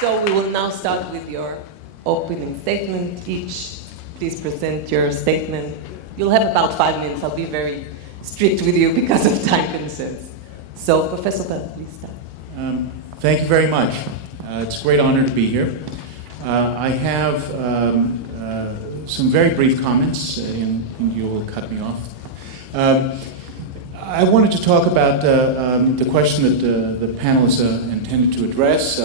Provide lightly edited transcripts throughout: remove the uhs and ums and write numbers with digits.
So we will now start with your opening statement. Each, please present your statement. You'll have about 5 minutes. I'll be very strict with you because of time concerns. So, Professor Bell, please start. Thank you very much. It's a great honor to be here. I have some very brief comments, and you will cut me off. I wanted to talk about the question that the panel is intended to address.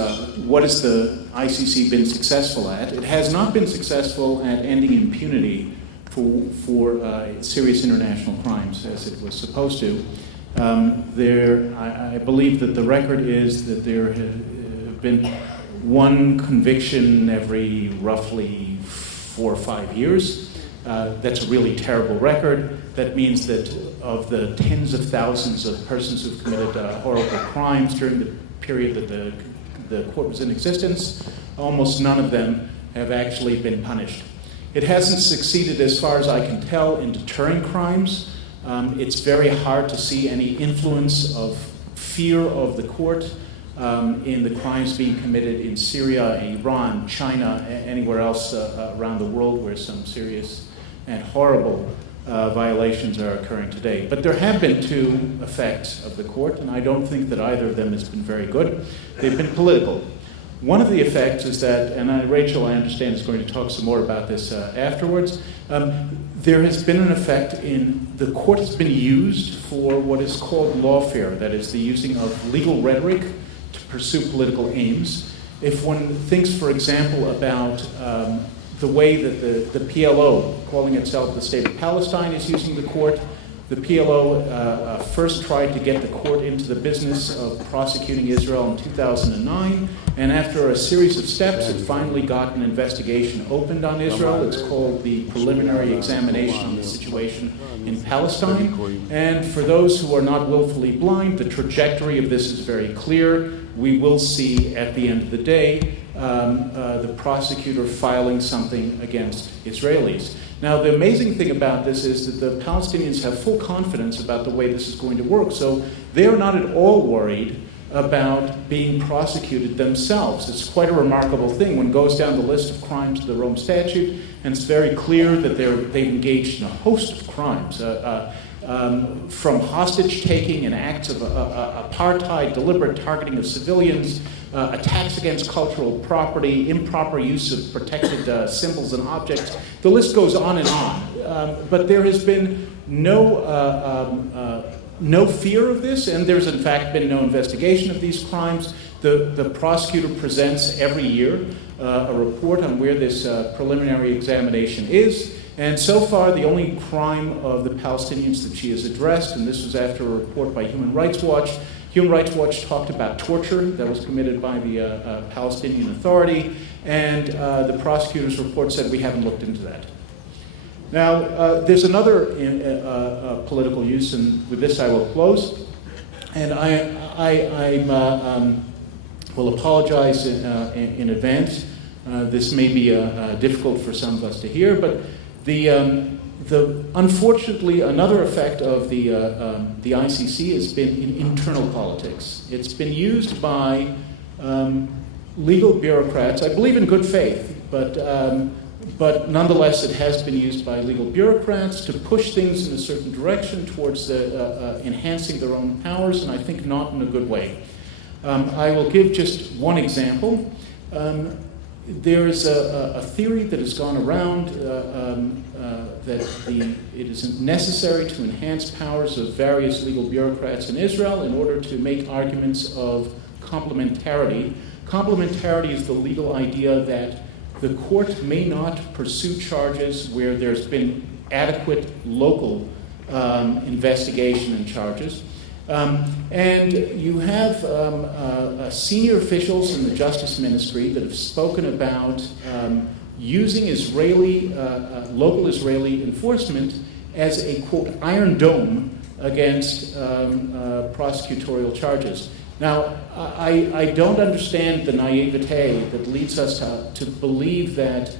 What has the ICC been successful at? It has not been successful at ending impunity for serious international crimes, as it was supposed to. I believe that the record is that there have been one conviction every roughly 4 or 5 years. That's a really terrible record. That means that of the tens of thousands of persons who've committed horrible crimes during the period that the court was in existence, almost none of them have actually been punished. It hasn't succeeded, as far as I can tell, in deterring crimes. It's very hard to see any influence of fear of the court in the crimes being committed in Syria, Iran, China, anywhere else around the world where some serious and horrible violations are occurring today. But there have been 2 effects of the court, and I don't think that either of them has been very good. They've been political. One of the effects is that, and Rachel, I understand, is going to talk some more about this afterwards, there has been an effect in the court has been used for what is called lawfare, that is the using of legal rhetoric to pursue political aims. If one thinks, for example, about the way that the PLO, calling itself the State of Palestine, is using the court, the PLO first tried to get the court into the business of prosecuting Israel in 2009, and after a series of steps, it finally got an investigation opened on Israel. It's called the Preliminary Examination on the Situation in Palestine. And for those who are not willfully blind, the trajectory of this is very clear. We will see at the end of the day the prosecutor filing something against Israelis. Now, the amazing thing about this is that the Palestinians have full confidence about the way this is going to work. So they're not at all worried about being prosecuted themselves. It's quite a remarkable thing. One goes down the list of crimes of the Rome Statute, and it's very clear that they've engaged in a host of crimes, from hostage-taking and acts of apartheid, deliberate targeting of civilians, attacks against cultural property, improper use of protected symbols and objects. The list goes on and on. But there has been no fear of this, and there's in fact been no investigation of these crimes. The prosecutor presents every year a report on where this preliminary examination is. And so far, the only crime of the Palestinians that she has addressed, and this was after a report by Human Rights Watch, Human Rights Watch talked about torture that was committed by the Palestinian Authority, and the prosecutor's report said we haven't looked into that. Now, there's another political use, and with this I will close. And I will apologize in advance. This may be difficult for some of us to hear, but unfortunately, another effect of the ICC has been in internal politics. It's been used by legal bureaucrats, I believe in good faith, but nonetheless it has been used by legal bureaucrats to push things in a certain direction towards enhancing their own powers, and I think not in a good way. I will give just one example. There is a theory that has gone around that it is necessary to enhance powers of various legal bureaucrats in Israel in order to make arguments of complementarity. Complementarity is the legal idea that the court may not pursue charges where there's been adequate local investigation and charges. And you have senior officials in the Justice Ministry that have spoken about using local Israeli enforcement as a, quote, iron dome against prosecutorial charges. Now, I don't understand the naivete that leads us to believe that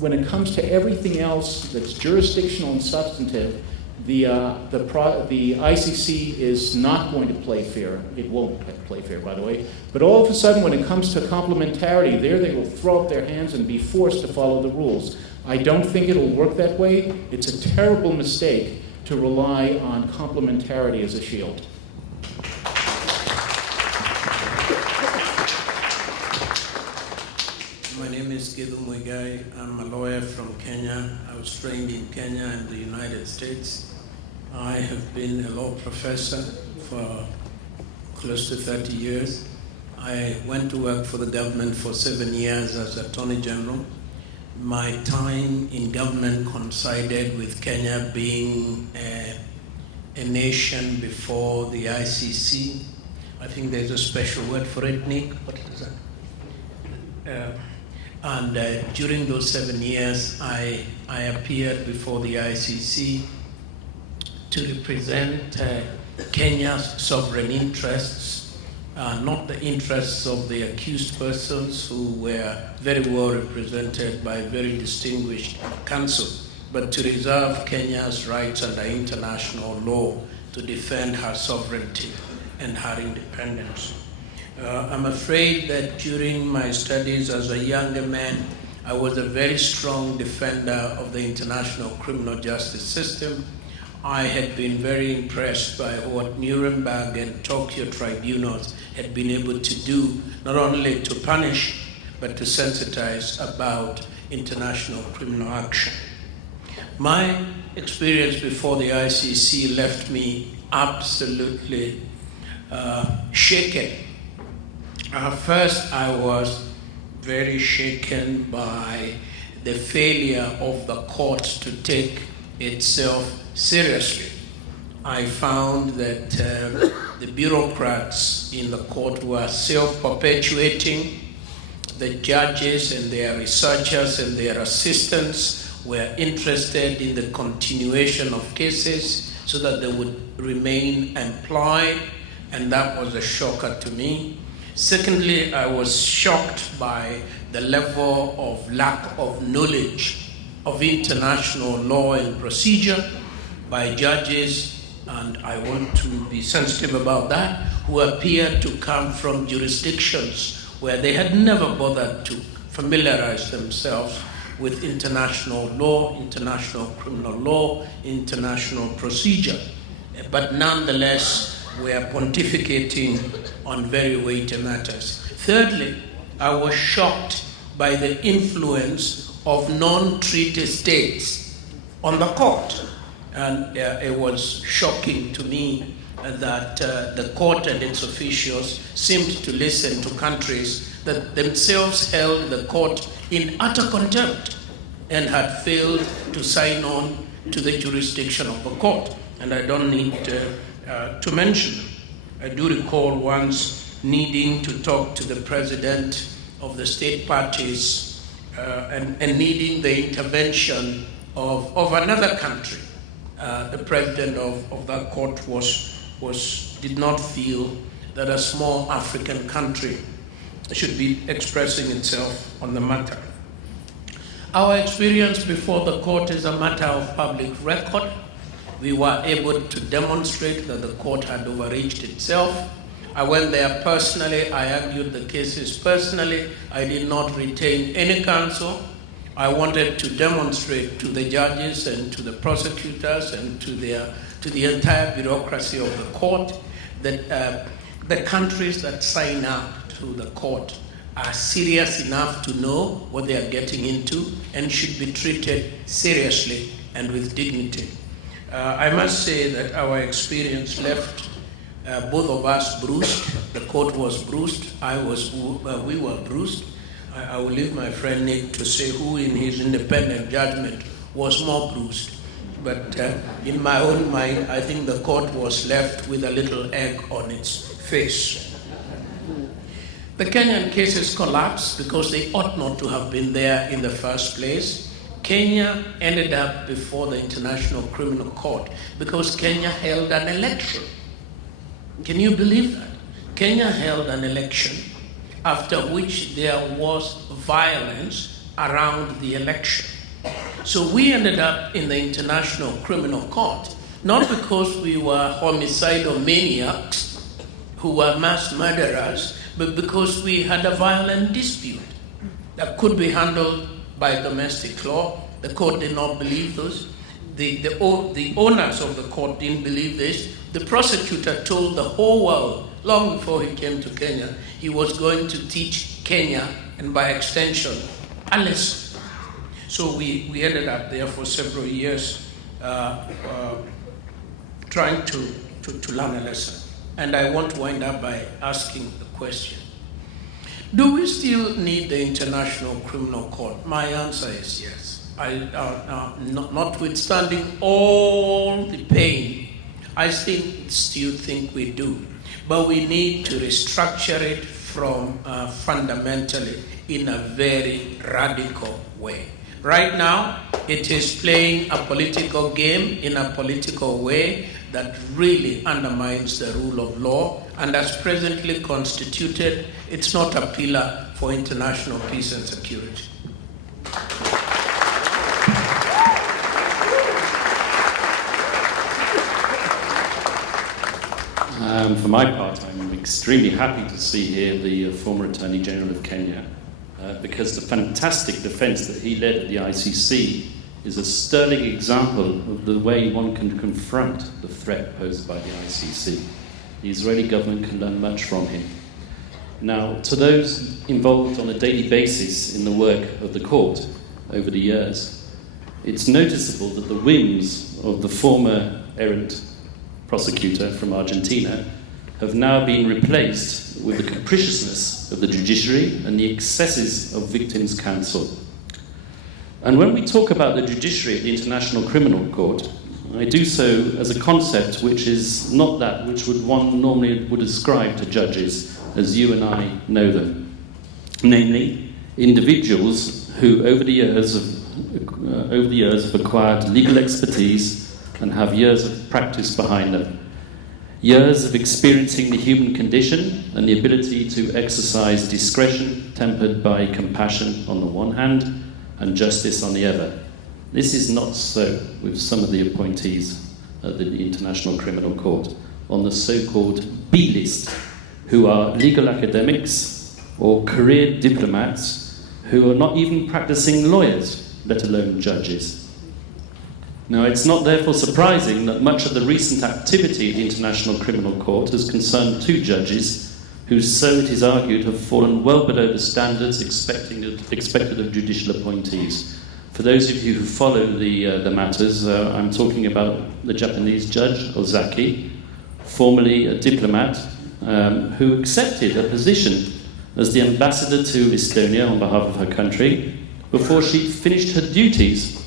when it comes to everything else that's jurisdictional and substantive, The ICC is not going to play fair. It won't play fair, by the way. But all of a sudden, when it comes to complementarity, there they will throw up their hands and be forced to follow the rules. I don't think it'll work that way. It's a terrible mistake to rely on complementarity as a shield. My name is Githu Muigai. I'm a lawyer from Kenya. I was trained in Kenya and the United States. I have been a law professor for close to 30 years. I went to work for the government for 7 years as Attorney General. My time in government coincided with Kenya being a nation before the ICC. I think there's a special word for it, Nick. What is that? During those 7 years, I appeared before the ICC to represent Kenya's sovereign interests, not the interests of the accused persons who were very well represented by a very distinguished counsel, but to reserve Kenya's rights under international law to defend her sovereignty and her independence. I'm afraid that during my studies as a younger man, I was a very strong defender of the international criminal justice system. I had been very impressed by what Nuremberg and Tokyo tribunals had been able to do, not only to punish, but to sensitize about international criminal action. My experience before the ICC left me absolutely shaken. First, I was very shaken by the failure of the court to take itself seriously. I found that the bureaucrats in the court were self-perpetuating. The judges and their researchers and their assistants were interested in the continuation of cases so that they would remain employed, and that was a shocker to me. Secondly, I was shocked by the level of lack of knowledge of international law and procedure by judges, and I want to be sensitive about that, who appeared to come from jurisdictions where they had never bothered to familiarize themselves with international law, international criminal law, international procedure, but nonetheless we are pontificating on very weighty matters. Thirdly, I was shocked by the influence of non-treaty states on the court. And it was shocking to me that the court and its officials seemed to listen to countries that themselves held the court in utter contempt and had failed to sign on to the jurisdiction of the court. And I don't need to mention them. I do recall once needing to talk to the president of the state parties and needing the intervention of another country. The president of that court did not feel that a small African country should be expressing itself on the matter. Our experience before the court is a matter of public record. We were able to demonstrate that the court had overreached itself. I went there personally. I argued the cases personally. I did not retain any counsel. I wanted to demonstrate to the judges and to the prosecutors and to the entire bureaucracy of the court that the countries that sign up to the court are serious enough to know what they are getting into and should be treated seriously and with dignity. I must say that our experience left both of us bruised. The court was bruised. We were bruised. I will leave my friend Nick to say who in his independent judgment was more bruised. But in my own mind, I think the court was left with a little egg on its face. The Kenyan cases collapsed because they ought not to have been there in the first place. Kenya ended up before the International Criminal Court because Kenya held an election. Can you believe that? Kenya held an election after which there was violence around the election. So we ended up in the International Criminal Court not because we were homicidal maniacs who were mass murderers, but because we had a violent dispute that could be handled by domestic law. The court did not believe this. The owners of the court didn't believe this. The prosecutor told the whole world, long before he came to Kenya, he was going to teach Kenya, and by extension, a lesson. So we ended up there for several years trying to learn a lesson. And I want to wind up by asking the question, do we still need the International Criminal Court? My answer is yes. Notwithstanding all the pain, I still think we do. But we need to restructure it from fundamentally in a very radical way. Right now, it is playing a political game in a political way that really undermines the rule of law, and as presently constituted, it's not a pillar for international peace and security. For my part, I'm extremely happy to see here the former Attorney General of Kenya, because the fantastic defense that he led at the ICC is a sterling example of the way one can confront the threat posed by the ICC. The Israeli government can learn much from him. Now, to those involved on a daily basis in the work of the court over the years, it's noticeable that the whims of the former errant prosecutor from Argentina have now been replaced with the capriciousness of the judiciary and the excesses of victims' counsel. And when we talk about the judiciary at the International Criminal Court, I do so as a concept which is not that which one normally would ascribe to judges, as you and I know them. Namely, individuals who over the years have acquired legal expertise and have years of practice behind them. Years of experiencing the human condition and the ability to exercise discretion tempered by compassion on the one hand and justice on the other. This is not so with some of the appointees at the International Criminal Court on the so-called B list, who are legal academics or career diplomats who are not even practicing lawyers, let alone judges. Now, it's not therefore surprising that much of the recent activity at the International Criminal Court has concerned two judges who, so it is argued, have fallen well below the standards expected of judicial appointees. For those of you who follow the matters, I'm talking about the Japanese judge, Ozaki, formerly a diplomat, who accepted a position as the ambassador to Estonia on behalf of her country before she finished her duties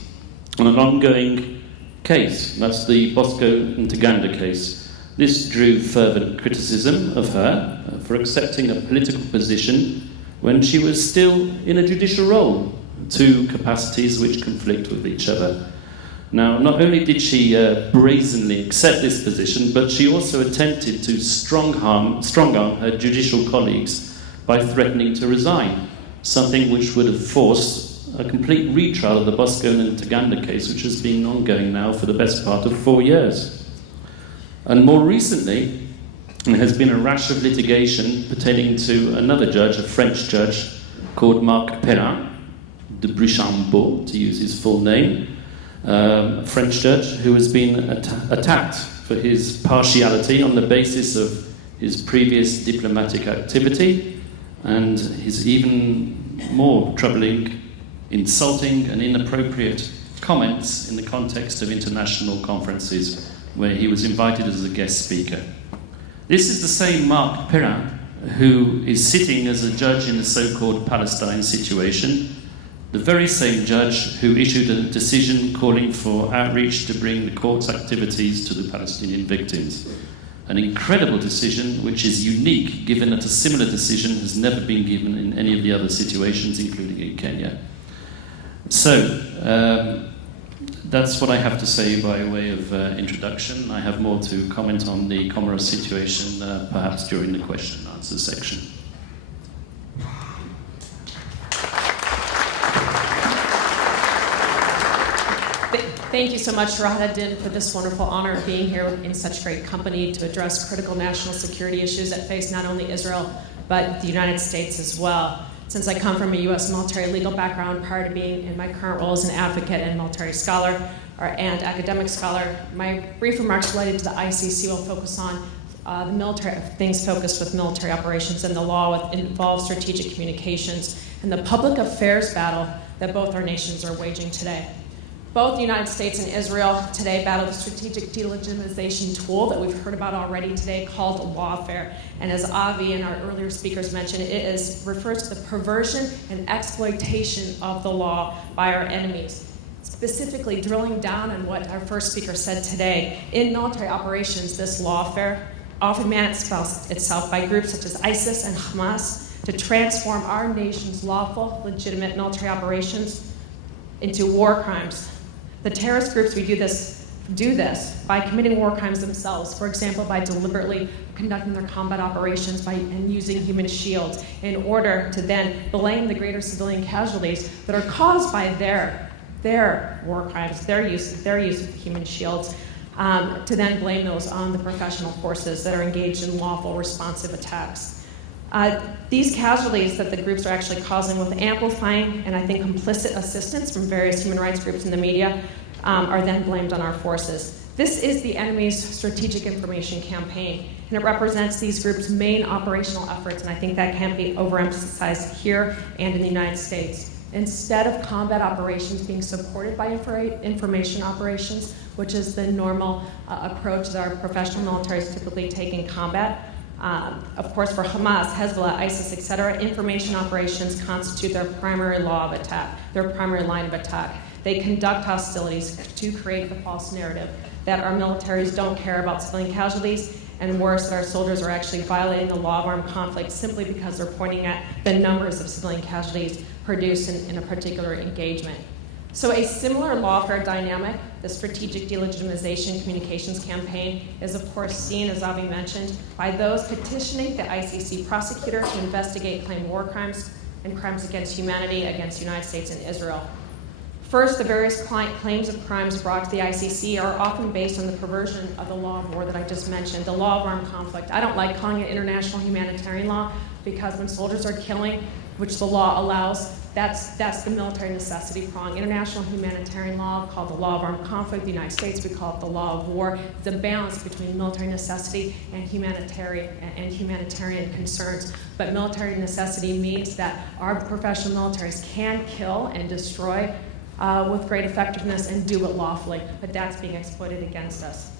on an ongoing case. That's the Bosco and Ntaganda case. This drew further criticism of her for accepting a political position when she was still in a judicial role, two capacities which conflict with each other. Now, not only did she brazenly accept this position, but she also attempted to strong-arm her judicial colleagues by threatening to resign, something which would have forced a complete retrial of the Bosco and Ntaganda case, which has been ongoing now for the best part of 4 years. And more recently, there has been a rash of litigation pertaining to another judge, a French judge, called Marc Perrin de Brichambault, to use his full name, a French judge who has been attacked for his partiality on the basis of his previous diplomatic activity and his even more troubling, insulting and inappropriate comments in the context of international conferences where he was invited as a guest speaker. This is the same Marc Perrin who is sitting as a judge in the so-called Palestine situation, the very same judge who issued a decision calling for outreach to bring the court's activities to the Palestinian victims. An incredible decision which is unique given that a similar decision has never been given in any of the other situations, including in Kenya. So, that's what I have to say by way of introduction. I have more to comment on the Comoros situation, perhaps during the question and answer section. thank you so much, Shurat HaDin, for this wonderful honor of being here in such great company to address critical national security issues that face not only Israel, but the United States as well. Since I come from a U.S. military legal background prior to being in my current role as an advocate and military scholar and academic scholar, my brief remarks related to the ICC will focus on the military things focused with military operations and the law with involved strategic communications and the public affairs battle that both our nations are waging today. Both the United States and Israel today battle the strategic delegitimization tool that we've heard about already today called lawfare. And as Avi and our earlier speakers mentioned, it refers to the perversion and exploitation of the law by our enemies. Specifically drilling down on what our first speaker said today, in military operations, this lawfare often manifests itself by groups such as ISIS and Hamas to transform our nation's lawful, legitimate military operations into war crimes. The terrorist groups do this by committing war crimes themselves, for example, by deliberately conducting their combat operations and using human shields in order to then blame the greater civilian casualties that are caused by their war crimes, their use of human shields, to then blame those on the professional forces that are engaged in lawful responsive attacks. These casualties that the groups are actually causing with amplifying and I think complicit assistance from various human rights groups in the media are then blamed on our forces. This is the enemy's strategic information campaign, and it represents these groups' main operational efforts, and I think that can't be overemphasized here and in the United States. Instead of combat operations being supported by information operations, which is the normal approach that our professional militaries typically take in combat, of course, for Hamas, Hezbollah, ISIS, etc., information operations constitute their primary law of attack, their primary line of attack. They conduct hostilities to create the false narrative that our militaries don't care about civilian casualties, and worse, that our soldiers are actually violating the law of armed conflict simply because they're pointing at the numbers of civilian casualties produced in a particular engagement. So a similar lawfare dynamic, the strategic delegitimization communications campaign, is of course seen, as Avi mentioned, by those petitioning the ICC prosecutor to investigate claimed war crimes and crimes against humanity against the United States and Israel. First, the various claims of crimes brought to the ICC are often based on the perversion of the law of war that I just mentioned, the law of armed conflict. I don't like calling it international humanitarian law because when soldiers are killing, which the law allows, that's the military necessity prong. International humanitarian law, called the law of armed conflict, the United States, we call it the law of war. It's a balance between military necessity and humanitarian concerns. But military necessity means that our professional militaries can kill and destroy with great effectiveness and do it lawfully, but that's being exploited against us.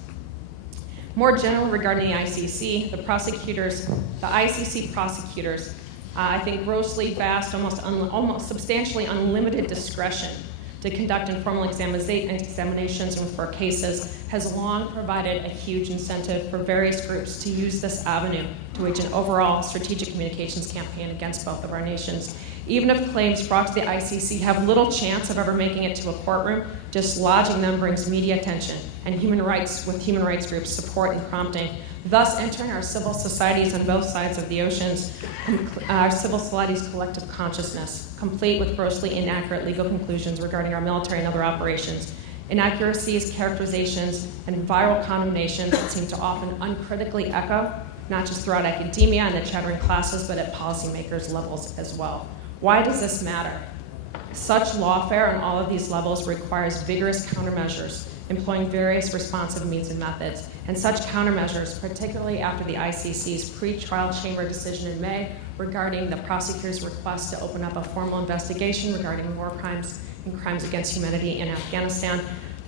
More generally regarding the ICC, the ICC prosecutors, I think grossly vast, almost substantially unlimited discretion to conduct informal examinations for cases has long provided a huge incentive for various groups to use this avenue to wage an overall strategic communications campaign against both of our nations. Even if claims brought to the ICC have little chance of ever making it to a courtroom, just lodging them brings media attention and human rights groups support and prompting, thus entering our civil societies on both sides of the oceans, our civil society's collective consciousness, complete with grossly inaccurate legal conclusions regarding our military and other operations, inaccuracies, characterizations, and viral condemnations that seem to often uncritically echo, not just throughout academia and the chattering classes, but at policymakers' levels as well. Why does this matter? Such lawfare on all of these levels requires vigorous countermeasures, employing various responsive means and methods. And such countermeasures, particularly after the ICC's pre-trial chamber decision in May regarding the prosecutor's request to open up a formal investigation regarding war crimes and crimes against humanity in Afghanistan,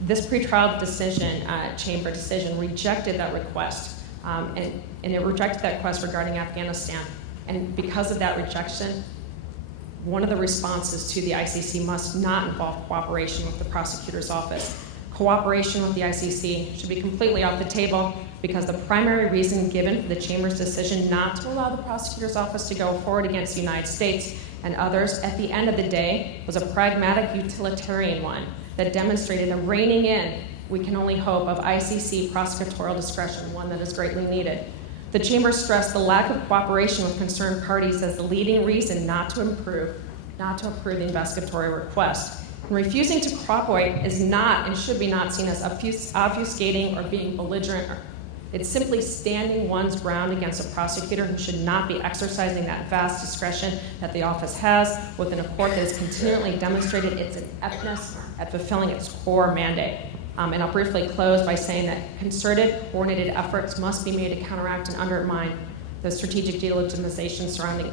this pre-trial decision, chamber decision, rejected that request. And it rejected that request regarding Afghanistan. And because of that rejection, one of the responses to the ICC must not involve cooperation with the prosecutor's office. Cooperation with the ICC should be completely off the table because the primary reason given for the Chamber's decision not to allow the prosecutor's office to go forward against the United States and others at the end of the day was a pragmatic utilitarian one that demonstrated a reining in, we can only hope, of ICC prosecutorial discretion, one that is greatly needed. The Chamber stressed the lack of cooperation with concerned parties as the leading reason not to approve the investigatory request. And refusing to cooperate is not and should be not seen as obfuscating or being belligerent. It's simply standing one's ground against a prosecutor who should not be exercising that vast discretion that the office has within a court that has continually demonstrated its ineptness at fulfilling its core mandate. And I'll briefly close by saying that concerted, coordinated efforts must be made to counteract and undermine the strategic delegitimization surrounding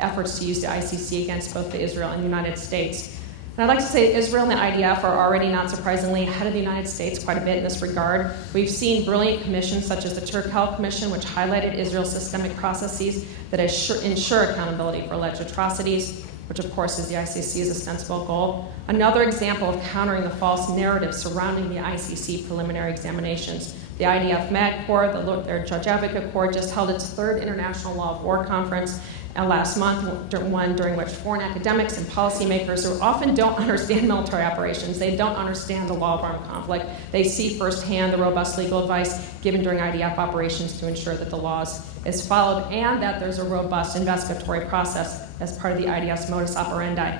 efforts to use the ICC against both Israel and the United States. And I'd like to say Israel and the IDF are already, not surprisingly, ahead of the United States quite a bit in this regard. We've seen brilliant commissions such as the Turkel Commission, which highlighted Israel's systemic processes that ensure accountability for alleged atrocities, which of course is the ICC's ostensible goal. Another example of countering the false narrative surrounding the ICC preliminary examinations. The IDF MAG Corps, their Judge Advocate Corps, just held its third International Law of War conference last month, one during which foreign academics and policymakers who often don't understand military operations, they don't understand the law of armed conflict, they see firsthand the robust legal advice given during IDF operations to ensure that the laws is followed and that there's a robust investigatory process as part of the IDF's modus operandi.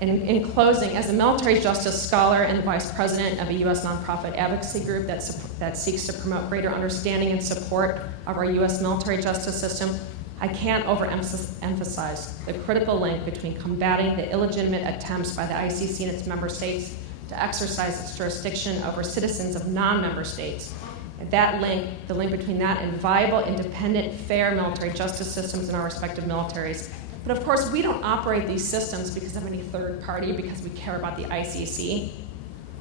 And in closing, as a military justice scholar and vice president of a U.S. nonprofit advocacy group that seeks to promote greater understanding and support of our U.S. military justice system, I can't overemphasize the critical link between combating the illegitimate attempts by the ICC and its member states to exercise its jurisdiction over citizens of non-member states. And that link, the link between that and viable, independent, fair military justice systems in our respective militaries. But of course, we don't operate these systems because of any third party, because we care about the ICC.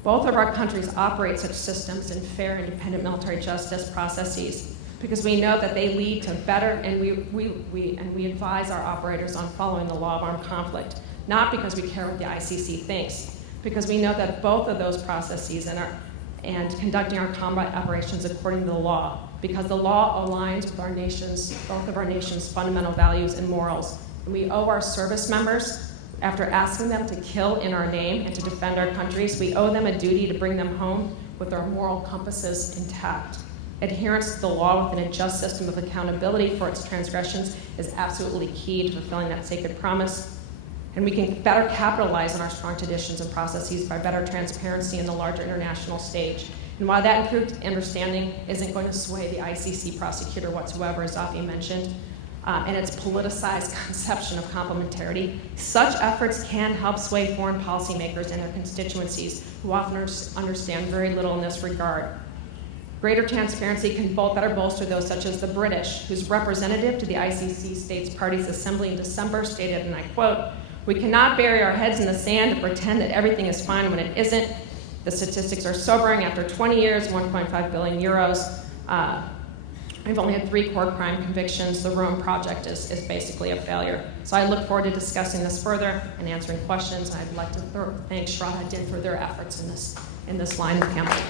Both of our countries operate such systems in fair, independent military justice processes because we know that they lead to better, and we advise our operators on following the law of armed conflict, not because we care what the ICC thinks, because we know that both of those processes and conducting our combat operations according to the law, because the law aligns with both of our nation's fundamental values and morals. And we owe our service members, after asking them to kill in our name and to defend our countries, we owe them a duty to bring them home with their moral compasses intact. Adherence to the law within a just system of accountability for its transgressions is absolutely key to fulfilling that sacred promise. And we can better capitalize on our strong traditions and processes by better transparency in the larger international stage. And while that improved understanding isn't going to sway the ICC prosecutor whatsoever, as Afi mentioned, and its politicized conception of complementarity, such efforts can help sway foreign policymakers and their constituencies who often understand very little in this regard. Greater transparency can better bolster those such as the British, whose representative to the ICC States Parties Assembly in December stated, and I quote, "We cannot bury our heads in the sand and pretend that everything is fine when it isn't. The statistics are sobering. After 20 years, 1.5 billion euros. We've only had 3 core crime convictions. The Rome Project is basically a failure." So I look forward to discussing this further and answering questions. And I'd like to thank Shurat HaDin for their efforts in this line of campaign.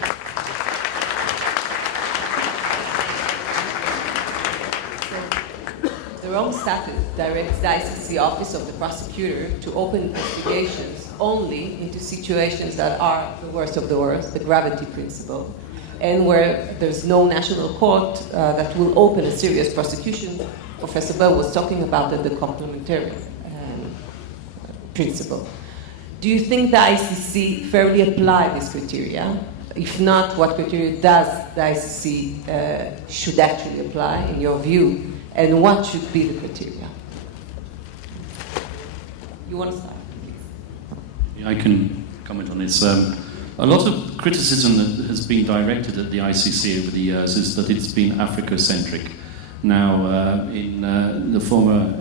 The Rome Statute directs the ICC Office of the Prosecutor to open investigations only into situations that are the worst of the worst, the gravity principle, and where there's no national court that will open a serious prosecution. Professor Bell was talking about the complementary principle. Do you think the ICC fairly apply these criteria? If not, what criteria does the ICC should actually apply, in your view, and what should be the criteria? You want to start? Yeah, I can comment on this. A lot of criticism that has been directed at the ICC over the years is that it's been Africa-centric. Now, in the former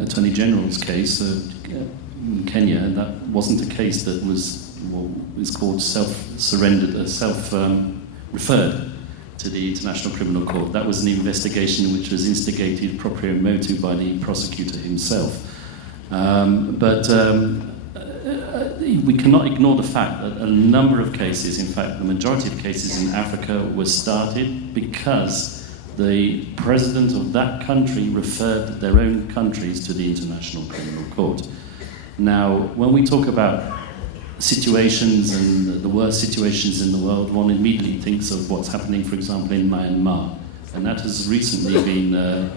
Attorney General's case in Kenya, that wasn't a case that was what is called self-surrendered, self-referred to the International Criminal Court. That was an investigation which was instigated proprio motu by the prosecutor himself. We cannot ignore the fact that a number of cases, in fact the majority of cases in Africa, were started because the president of that country referred their own countries to the International Criminal Court. Now, when we talk about situations and the worst situations in the world, one immediately thinks of what's happening, for example, in Myanmar. And that has recently been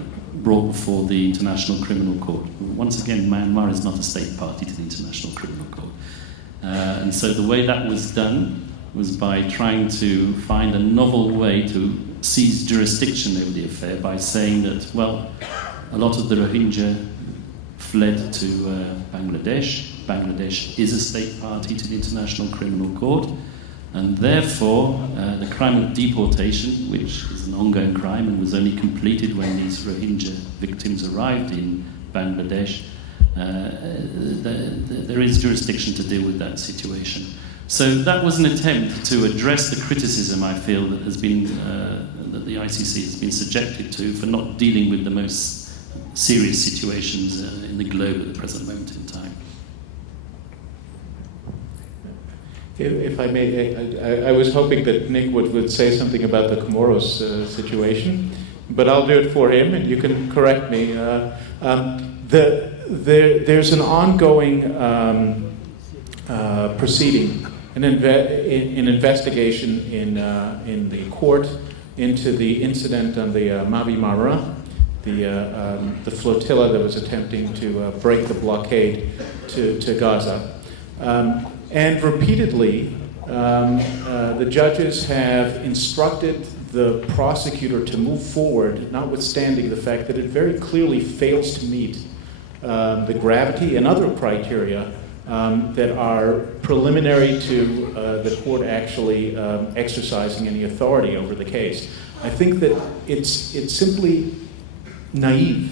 brought before the International Criminal Court. Once again, Myanmar is not a state party to the International Criminal Court. And so the way that was done was by trying to find a novel way to seize jurisdiction over the affair by saying that, well, a lot of the Rohingya fled to Bangladesh. Bangladesh is a state party to the International Criminal Court, and therefore the crime of deportation, which is an ongoing crime and was only completed when these Rohingya victims arrived in Bangladesh, there is jurisdiction to deal with that situation. So that was an attempt to address the criticism, I feel, that has been that the ICC has been subjected to for not dealing with the most serious situations in the globe at the present moment in time. If I may, I was hoping that Nick would say something about the Comoros situation, but I'll do it for him, and you can correct me. There's an ongoing proceeding, an investigation in the court into the incident on the Mavi Marmara, the flotilla that was attempting to break the blockade to Gaza. And repeatedly, the judges have instructed the prosecutor to move forward, notwithstanding the fact that it very clearly fails to meet the gravity and other criteria that are preliminary to the court actually exercising any authority over the case. I think that it's simply naive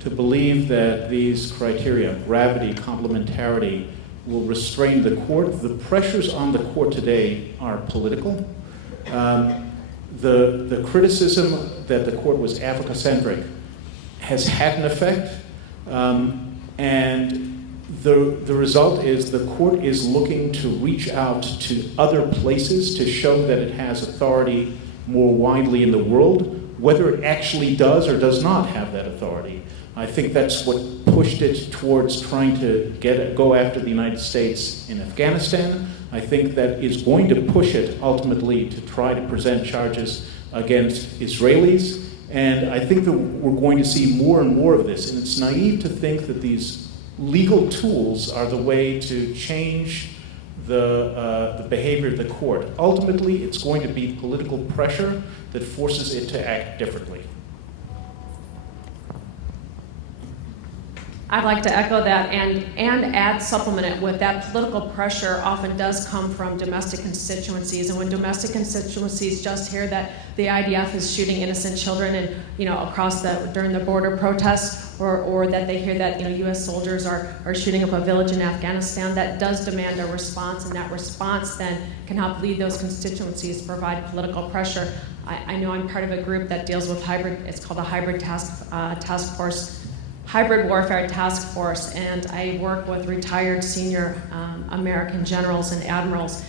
to believe that these criteria, gravity, complementarity, will restrain the court. The pressures on the court today are political. The criticism that the court was Africa-centric has had an effect, and the result is the court is looking to reach out to other places to show that it has authority more widely in the world, whether it actually does or does not have that authority. I think that's what pushed it towards trying to go after the United States in Afghanistan. I think that is going to push it ultimately to try to present charges against Israelis. And I think that we're going to see more and more of this. And it's naive to think that these legal tools are the way to change the behavior of the court. Ultimately, it's going to be political pressure that forces it to act differently. I'd like to echo that and add, supplement it with that political pressure often does come from domestic constituencies. And when domestic constituencies just hear that the IDF is shooting innocent children and, across during the border protests, or that they hear that, U.S. soldiers are shooting up a village in Afghanistan, that does demand a response, and that response then can help lead those constituencies to provide political pressure. I know I'm part of a group that deals with hybrid, it's called a Hybrid Warfare Task Force, and I work with retired senior American generals and admirals.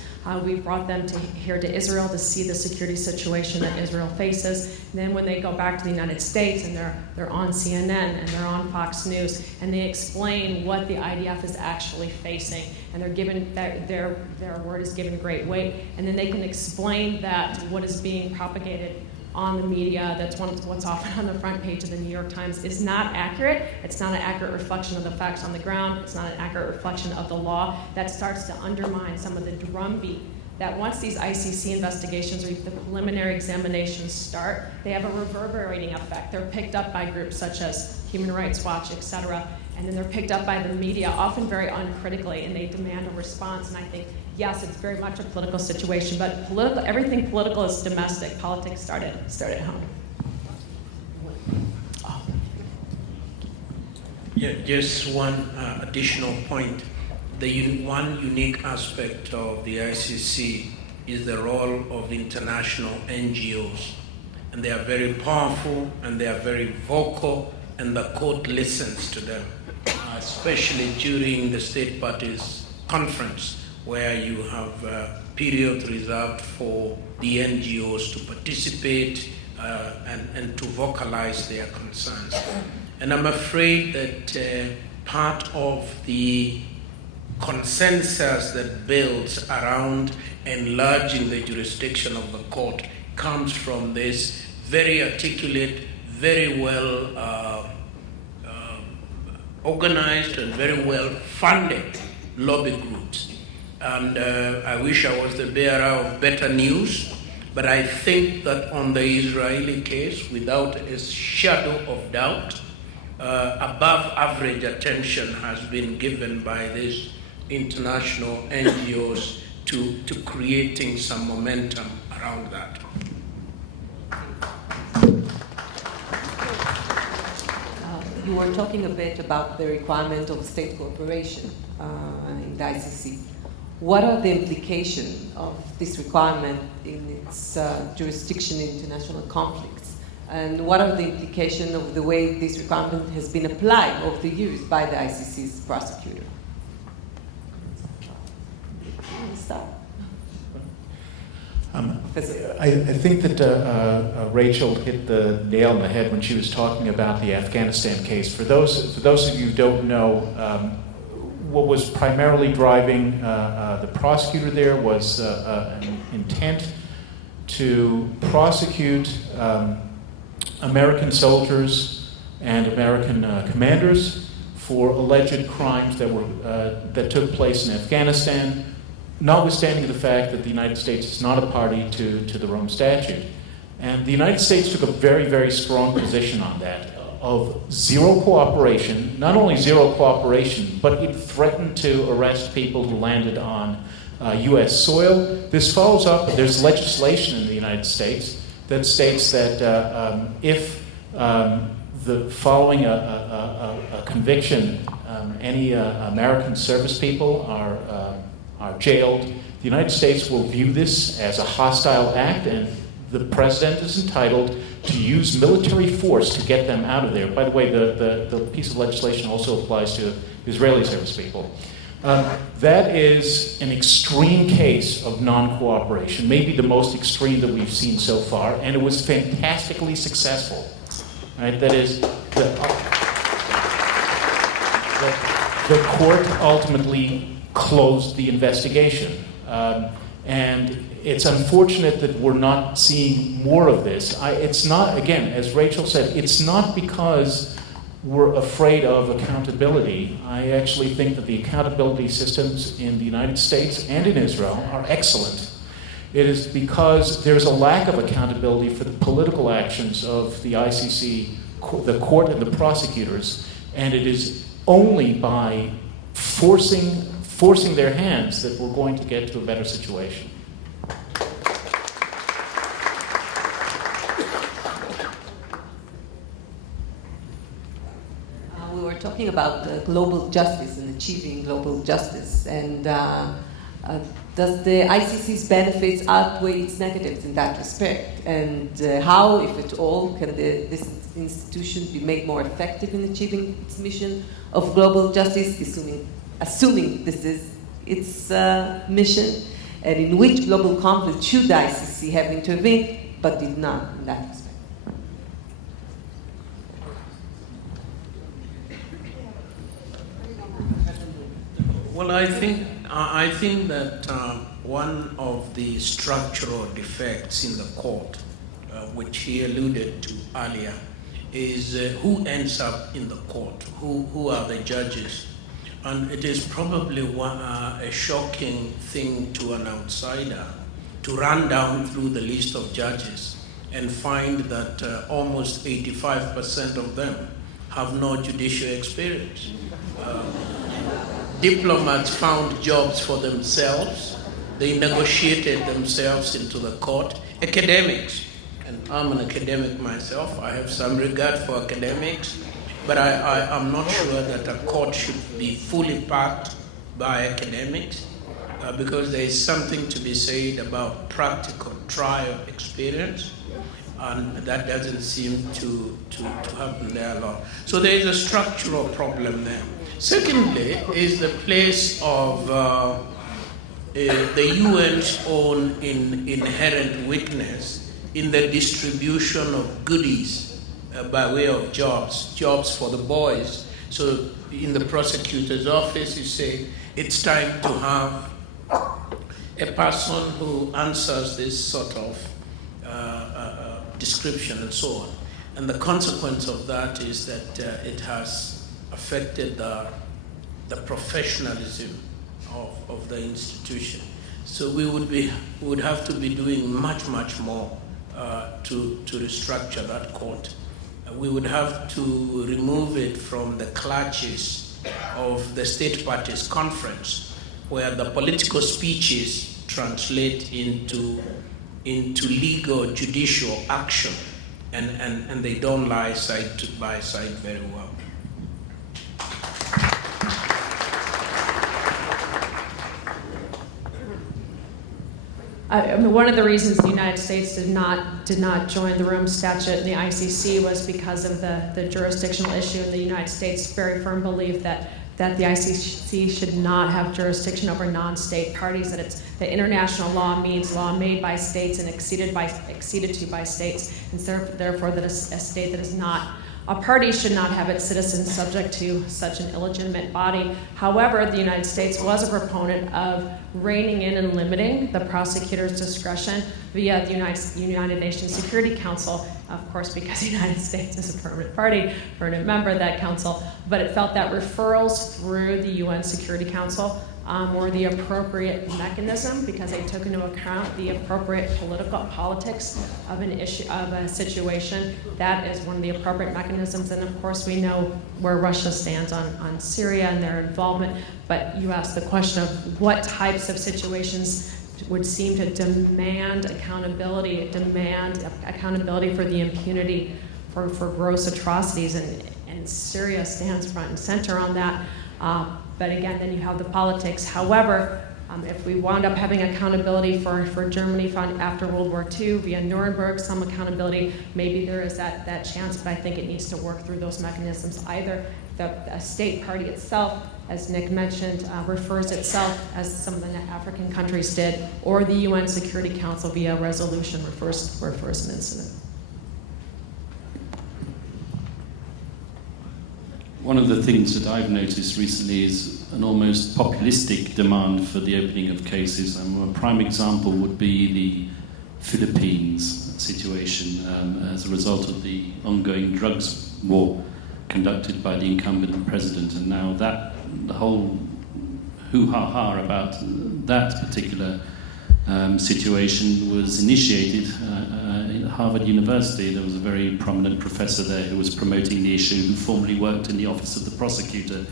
We brought them here to Israel to see the security situation that Israel faces. And then when they go back to the United States and they're on CNN and they're on Fox News, and they explain what the IDF is actually facing, and they're given their word is given great weight, and then they can explain that what is being propagated on the media, that's what's often on the front page of the New York Times, is not accurate. It's not an accurate reflection of the facts on the ground. It's not an accurate reflection of the law. That starts to undermine some of the drumbeat that once these ICC investigations or the preliminary examinations start, they have a reverberating effect. They're picked up by groups such as Human Rights Watch, et cetera, and then they're picked up by the media, often very uncritically, and they demand a response. And I think, yes, it's very much a political situation, but everything political is domestic. Politics start at home. Oh. Yeah, just one additional point. The one unique aspect of the ICC is the role of international NGOs. And they are very powerful, and they are very vocal, and the court listens to them, especially during the state parties conference, where you have periods reserved for the NGOs to participate and to vocalize their concerns. And I'm afraid that part of the consensus that builds around enlarging the jurisdiction of the court comes from this very articulate, very well organized and very well funded lobby groups. And I wish I was the bearer of better news, but I think that on the Israeli case, without a shadow of doubt, above average attention has been given by these international NGOs to creating some momentum around that. You were talking a bit about the requirement of state cooperation in the ICC. What are the implications of this requirement in its jurisdiction in international conflicts? And what are the implications of the way this requirement has been applied over the years by the ICC's prosecutor? Start. I think that Rachel hit the nail on the head when she was talking about the Afghanistan case. For those of you who don't know, what was primarily driving the prosecutor there was an intent to prosecute American soldiers and American commanders for alleged crimes that took place in Afghanistan, notwithstanding the fact that the United States is not a party to the Rome Statute. And the United States took a very, very strong position on that, of zero cooperation, not only zero cooperation, but it threatened to arrest people who landed on U.S. soil. This follows up, there's legislation in the United States that states that if following a conviction, any American service people are jailed, the United States will view this as a hostile act, and the president is entitled to use military force to get them out of there. By the way, the piece of legislation also applies to Israeli service people. That is an extreme case of non-cooperation, maybe the most extreme that we've seen so far, and it was fantastically successful. Right? That is, the court ultimately closed the investigation. And it's unfortunate that we're not seeing more of this. It's not, again, as Rachel said, it's not because we're afraid of accountability. I actually think that the accountability systems in the United States and in Israel are excellent. It is because there's a lack of accountability for the political actions of the ICC, the court and the prosecutors, and it is only by forcing their hands that we're going to get to a better situation. We were talking about global justice and achieving global justice, and does the ICC's benefits outweigh its negatives in that respect? And how, if at all, can this institution be made more effective in achieving its mission of global justice, assuming this is its mission, and in which global conflict should the ICC have intervened but did not in that respect? Well, I think that one of the structural defects in the court, which he alluded to earlier, is who ends up in the court, who are the judges. And it is probably a shocking thing to an outsider to run down through the list of judges and find that almost 85% of them have no judicial experience. Diplomats found jobs for themselves. They negotiated themselves into the court. Academics, and I'm an academic myself, I have some regard for academics, but I'm not sure that a court should be fully packed by academics because there is something to be said about practical trial experience, and that doesn't seem to happen there a lot. So there is a structural problem there. Secondly is the place of the UN's own inherent weakness in the distribution of goodies by way of jobs for the boys. So in the prosecutor's office, you say, it's time to have a person who answers this sort of description and so on. And the consequence of that is that it has affected the professionalism of the institution. So we would have to be doing much more to restructure that court. We would have to remove it from the clutches of the state parties conference, where the political speeches translate into legal judicial action, and they don't lie side by side very well. I mean, one of the reasons the United States did not join the Rome Statute in the ICC was because of the jurisdictional issue. In the United States, very firm belief that the ICC should not have jurisdiction over non-state parties. That international law means law made by states and acceded to by states, and therefore that a state that is not a party should not have its citizens subject to such an illegitimate body. However, the United States was a proponent of reining in and limiting the prosecutor's discretion via the United Nations Security Council, of course, because the United States is a permanent member of that council, but it felt that referrals through the UN Security Council were the appropriate mechanism because they took into account the appropriate politics of an issue, of a situation. That is one of the appropriate mechanisms, and of course we know where Russia stands on Syria and their involvement, but you asked the question of what types of situations would seem to demand accountability for the impunity for gross atrocities, and Syria stands front and center on that. But again, then you have the politics. However, if we wound up having accountability for Germany after World War II via Nuremberg, some accountability, maybe there is that chance, but I think it needs to work through those mechanisms. Either the state party itself, as Nick mentioned, refers itself, as some of the African countries did, or the UN Security Council via resolution refers an incident. One of the things that I've noticed recently is an almost populistic demand for the opening of cases. And a prime example would be the Philippines situation as a result of the ongoing drugs war conducted by the incumbent president. And now that the whole hoo-ha-ha about that particular situation was initiated at Harvard University. There was a very prominent professor there who was promoting the issue, who formerly worked in the office of the prosecutor.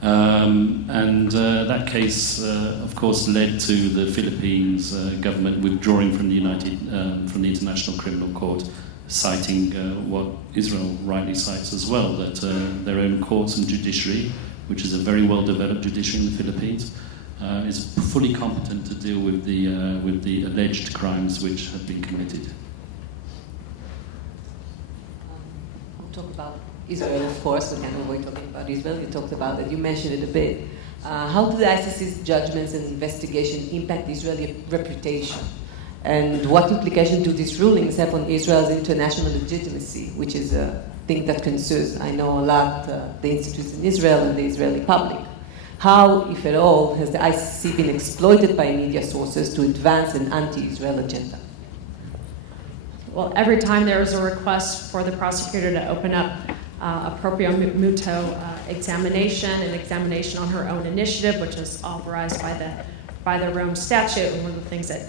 That case, of course, led to the Philippines government withdrawing from the International Criminal Court, citing what Israel rightly cites as well, that their own courts and judiciary, which is a very well-developed judiciary in the Philippines, is fully competent to deal with the alleged crimes which have been committed. I'll talk about Israel, of course. We can't avoid talking about Israel. You talked about it. You mentioned it a bit. How do the ICC's judgments and investigation impact Israeli reputation? And what implication do these rulings have on Israel's international legitimacy, which is a thing that concerns, I know, a lot, the institutes in Israel and the Israeli public? How, if at all, has the ICC been exploited by media sources to advance an anti-Israel agenda? Well, every time there is a request for the prosecutor to open up a proprio muto examination, an examination on her own initiative, which is authorized by the Rome Statute, and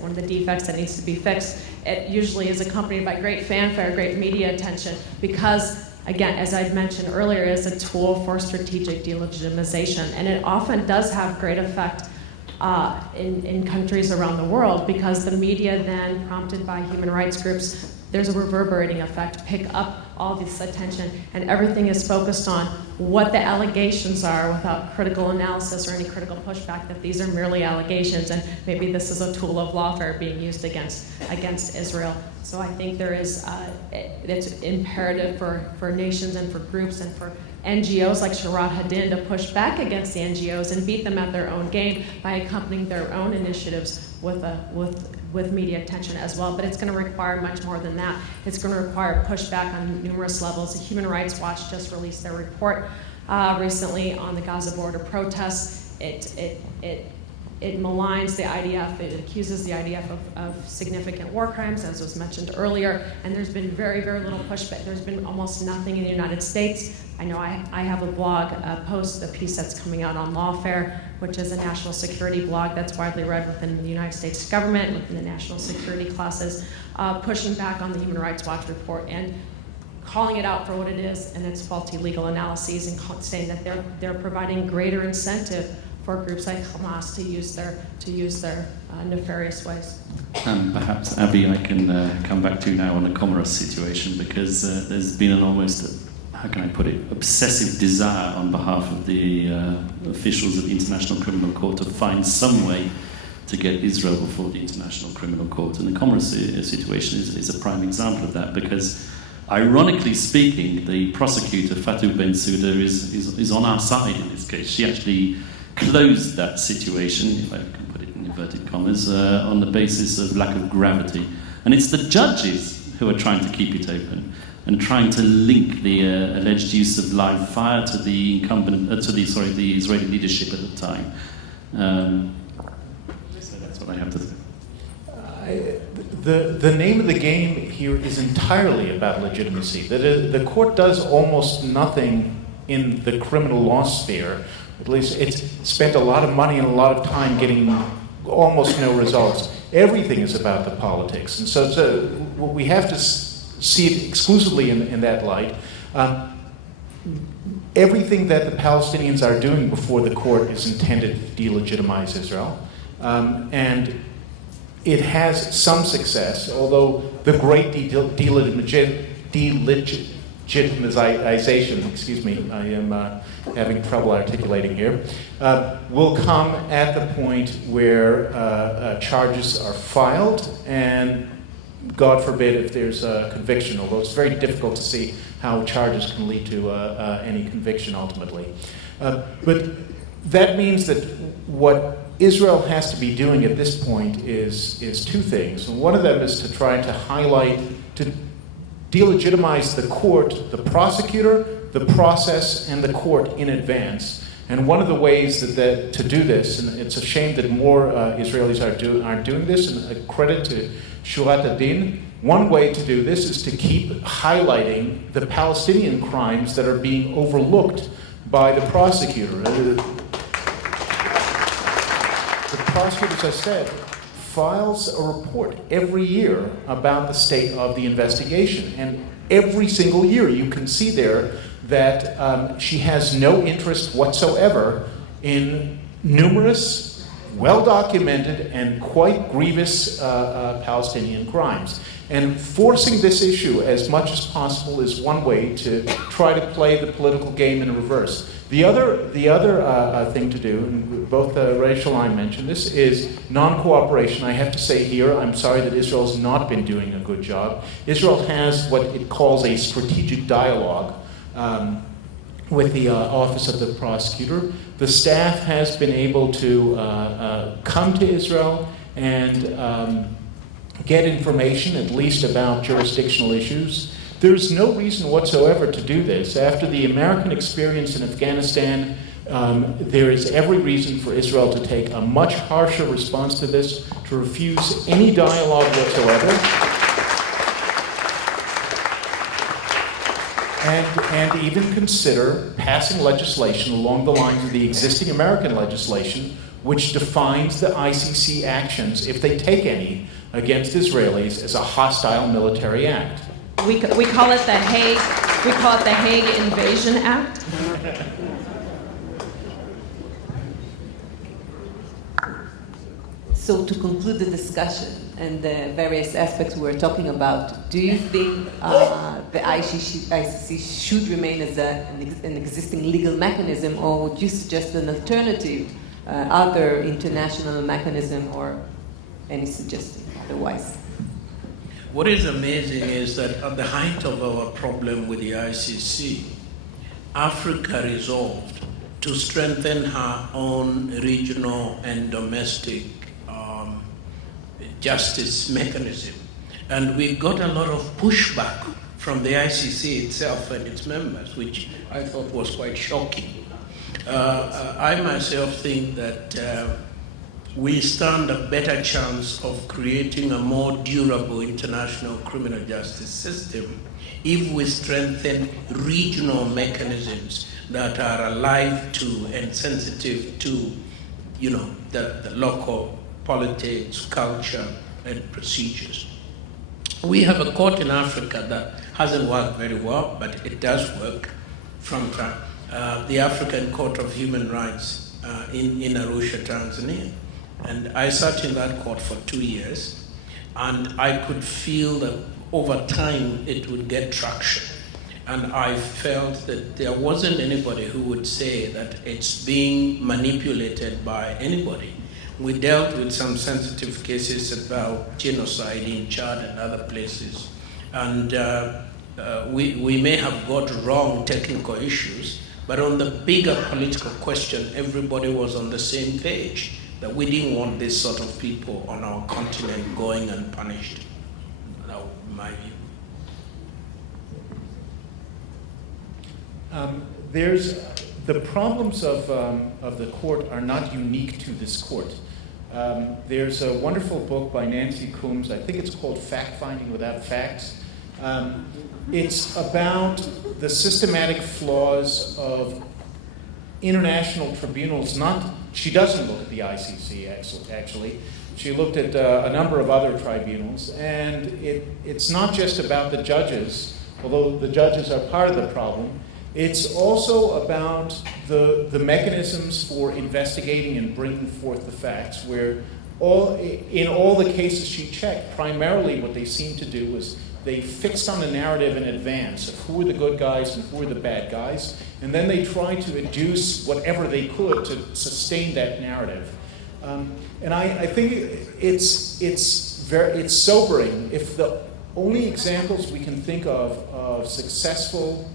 one of the defects that needs to be fixed, it usually is accompanied by great fanfare, great media attention, because, again, as I mentioned earlier, it is a tool for strategic delegitimization, and it often does have great effect in countries around the world, because the media then, prompted by human rights groups, there's a reverberating effect, pick up all this attention, and everything is focused on what the allegations are without critical analysis or any critical pushback that these are merely allegations, and maybe this is a tool of lawfare being used against Israel. So I think there is, it's imperative for nations and for groups and for NGOs like Shurat HaDin to push back against the NGOs and beat them at their own game by accompanying their own initiatives with media attention as well. But it's going to require much more than that. It's going to require pushback on numerous levels. Human Rights Watch just released their report recently on the Gaza border protests. It it maligns the IDF, it accuses the IDF of significant war crimes, as was mentioned earlier, and there's been very, very little pushback. There's been almost nothing in the United States. I know I have a blog post, a piece that's coming out on Lawfare, which is a national security blog that's widely read within the United States government, within the national security classes, pushing back on the Human Rights Watch report and calling it out for what it is and its faulty legal analyses, and saying that they're providing greater incentive for groups like Hamas to use their nefarious ways. Perhaps, Abby, I can come back to now on the Comoros situation, because there's been an almost, how can I put it, obsessive desire on behalf of the officials of the International Criminal Court to find some way to get Israel before the International Criminal Court. And the Comoros situation is a prime example of that, because ironically speaking, the prosecutor, Fatou Bensouda, is on our side in this case. She actually closed that situation, if I can put it in inverted commas, on the basis of lack of gravity. And it's the judges who are trying to keep it open and trying to link the alleged use of live fire to the the Israeli leadership at the time. So that's what I have to say. The name of the game here is entirely about legitimacy. The court does almost nothing in the criminal law sphere. At least it's spent a lot of money and a lot of time getting almost no results. Everything is about the politics. And so we have to see it exclusively in that light. Everything that the Palestinians are doing before the court is intended to delegitimize Israel. And it has some success, although the great delegitimization, excuse me, I am having trouble articulating here, will come at the point where charges are filed, and God forbid if there's a conviction, although it's very difficult to see how charges can lead to any conviction ultimately. But that means that what Israel has to be doing at this point is two things. And one of them is to try to highlight, to delegitimize the court, the prosecutor, the process, and the court in advance. And one of the ways that to do this, and it's a shame that more Israelis aren't doing this, and a credit to Shurat HaDin, one way to do this is to keep highlighting the Palestinian crimes that are being overlooked by the prosecutor. The prosecutor, as I said, files a report every year about the state of the investigation. And every single year you can see there that she has no interest whatsoever in numerous, well-documented, and quite grievous Palestinian crimes. And forcing this issue as much as possible is one way to try to play the political game in reverse. The other thing to do, and both Rachel and I mentioned this, is non-cooperation. I have to say here, I'm sorry that Israel's not been doing a good job. Israel has what it calls a strategic dialogue with the Office of the Prosecutor. The staff has been able to come to Israel and get information, at least about jurisdictional issues. There's no reason whatsoever to do this. After the American experience in Afghanistan, there is every reason for Israel to take a much harsher response to this, to refuse any dialogue whatsoever, and even consider passing legislation along the lines of the existing American legislation, which defines the ICC actions, if they take any, against Israelis as a hostile military act. We call it the Hague Invasion Act. So to conclude the discussion and the various aspects we were talking about, do you think the ICC should remain as an existing legal mechanism, or would you suggest an alternative, other international mechanism, or any suggestion otherwise? What is amazing is that at the height of our problem with the ICC, Africa resolved to strengthen her own regional and domestic justice mechanism. And we got a lot of pushback from the ICC itself and its members, which I thought was quite shocking. I myself think that we stand a better chance of creating a more durable international criminal justice system if we strengthen regional mechanisms that are alive to and sensitive to, the local politics, culture, and procedures. We have a court in Africa that hasn't worked very well, but it does work from the African Court of Human Rights in Arusha, Tanzania. And I sat in that court for 2 years, and I could feel that over time it would get traction. And I felt that there wasn't anybody who would say that it's being manipulated by anybody. We dealt with some sensitive cases about genocide in Chad and other places. And we may have got wrong technical issues, but on the bigger political question, everybody was on the same page, that we didn't want this sort of people on our continent going unpunished. That would be my view. The problems of the court are not unique to this court. There's a wonderful book by Nancy Coombs, I think it's called Fact Finding Without Facts. It's about the systematic flaws of international tribunals. She doesn't look at the ICC, actually. She looked at a number of other tribunals, and it's not just about the judges, although the judges are part of the problem. It's also about the mechanisms for investigating and bringing forth the facts, where in all the cases she checked, primarily what they seemed to do was they fixed on a narrative in advance of who were the good guys and who were the bad guys, and then they tried to adduce whatever they could to sustain that narrative. And I think it's sobering if the only examples we can think of successful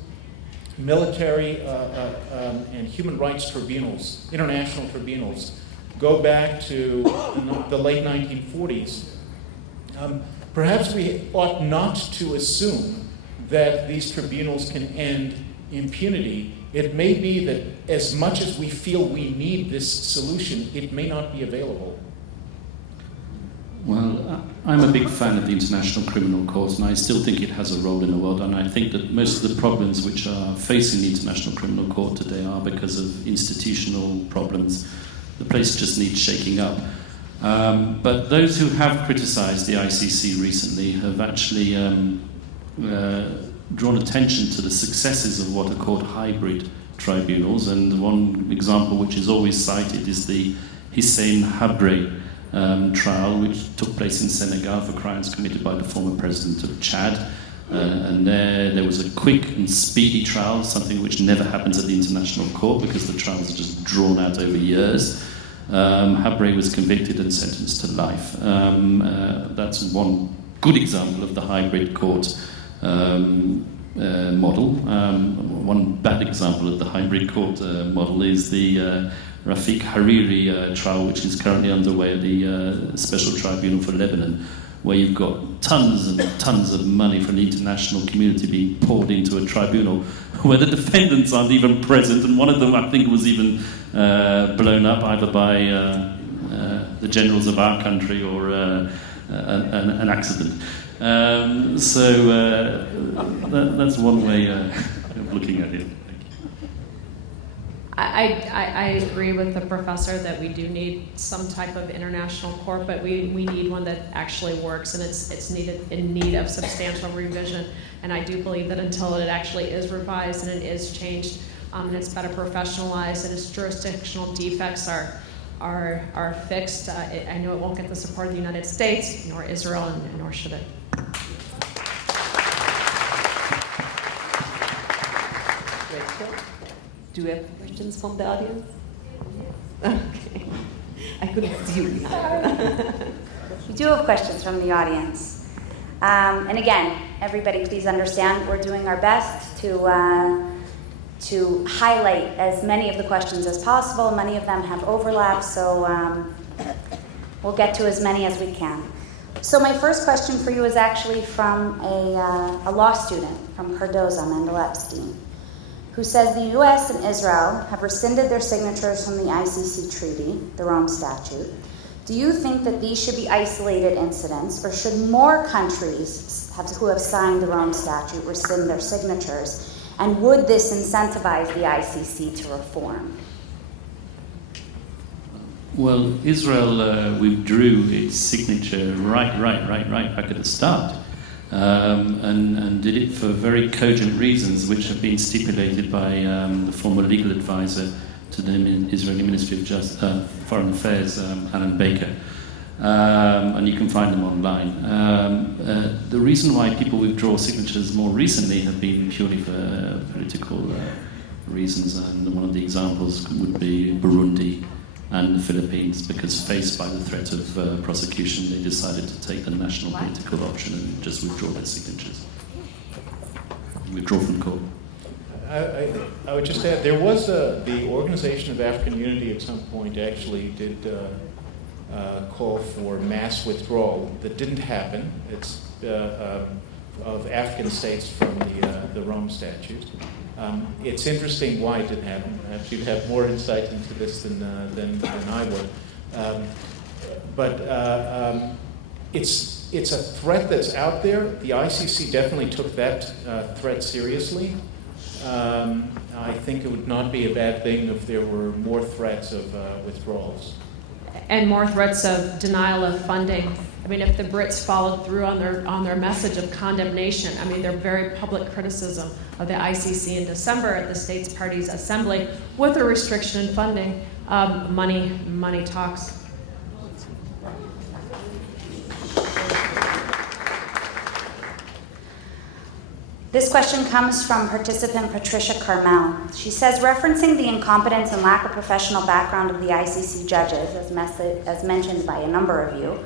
military and human rights tribunals, international tribunals, go back to the late 1940s. Perhaps we ought not to assume that these tribunals can end impunity. It may be that as much as we feel we need this solution, it may not be available. Well, I'm a big fan of the International Criminal Court, and I still think it has a role in the world, and I think that most of the problems which are facing the International Criminal Court today are because of institutional problems. The place just needs shaking up. But those who have criticised the ICC recently have actually drawn attention to the successes of what are called hybrid tribunals, and one example which is always cited is the Hissène Habré trial, which took place in Senegal for crimes committed by the former president of Chad. And there was a quick and speedy trial, something which never happens at the International Court because the trials are just drawn out over years. Habré was convicted and sentenced to life. That's one good example of the hybrid court model. One bad example of the hybrid court model is the Rafik Hariri trial, which is currently underway at the Special Tribunal for Lebanon, where you've got tons and tons of money from the international community being poured into a tribunal where the defendants aren't even present, and one of them, I think, was even blown up either by the generals of our country or an accident. So that's one way of looking at it. I agree with the professor that we do need some type of international court, but we need one that actually works, and it's in need of substantial revision. And I do believe that until it actually is revised and it is changed, and it's better professionalized, and its jurisdictional defects are fixed, I know it won't get the support of the United States, nor Israel, and nor should it. Do we have questions from the audience? Okay. I couldn't see you behind. We do have questions from the audience. And again, everybody please understand we're doing our best to highlight as many of the questions as possible. Many of them have overlap, so we'll get to as many as we can. So my first question for you is actually from a law student from Cardozo, Mendel Epstein, who says the U.S. and Israel have rescinded their signatures from the ICC treaty, the Rome Statute, do you think that these should be isolated incidents, or should more countries who have signed the Rome Statute rescind their signatures? And would this incentivize the ICC to reform? Well, Israel withdrew its signature right back at the start, and did it for very cogent reasons, which have been stipulated by the former legal advisor to the Israeli Ministry of Foreign Affairs, Alan Baker. And you can find them online. The reason why people withdraw signatures more recently have been purely for political reasons, and one of the examples would be Burundi and the Philippines, because faced by the threat of prosecution, they decided to take the national political option and just withdraw their signatures. Withdraw from court. I would just add, there was the Organization of African Unity at some point actually did call for mass withdrawal. That didn't happen. It's of African states from the Rome Statute. It's interesting why it didn't happen. Perhaps you'd have more insight into this than I would. But it's a threat that's out there. The ICC definitely took that threat seriously. I think it would not be a bad thing if there were more threats of withdrawals. And more threats of denial of funding. I mean, if the Brits followed through on their message of condemnation, I mean, their very public criticism of the ICC in December at the States Party's Assembly with a restriction in funding, money talks. This question comes from participant Patricia Carmel. She says, referencing the incompetence and lack of professional background of the ICC judges, as mentioned by a number of you,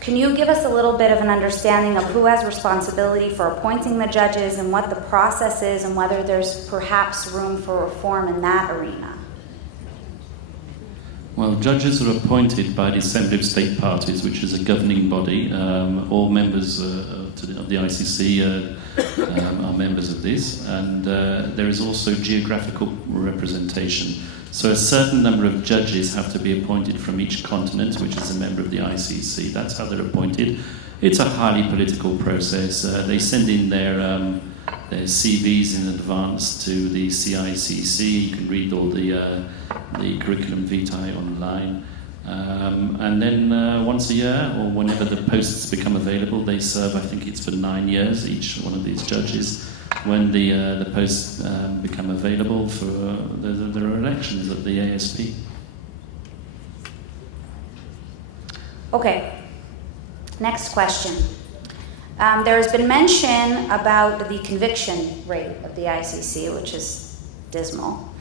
can you give us a little bit of an understanding of who has responsibility for appointing the judges and what the process is, and whether there's perhaps room for reform in that arena? Well, judges are appointed by the Assembly of State Parties, which is a governing body. All members of the ICC are members of this, and there is also geographical representation. So a certain number of judges have to be appointed from each continent, which is a member of the ICC. That's how they're appointed. It's a highly political process. They send in their CVs in advance to the CICC. You can read all the curriculum vitae online. And then once a year, or whenever the posts become available, they serve, I think it's for 9 years, each one of these judges. When the posts become available, for there are elections at the ASP. Okay, next question. There has been mention about the conviction rate of the ICC, which is dismal.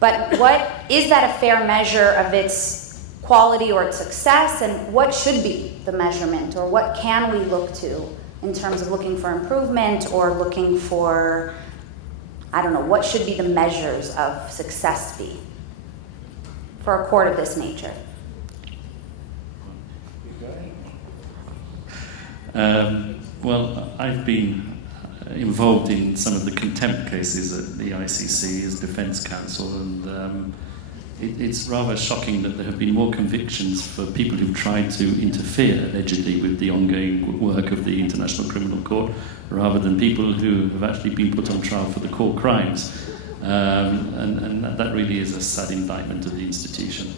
But what is that a fair measure of its quality or its success, and what should be the measurement, or what can we look to in terms of looking for improvement or looking for, I don't know, what should be the measures of success be for a court of this nature? Well, I've been involved in some of the contempt cases at the ICC as defense counsel, and it's rather shocking that there have been more convictions for people who've tried to interfere, allegedly, with the ongoing work of the International Criminal Court, rather than people who have actually been put on trial for the core crimes. And that really is a sad indictment of the institution.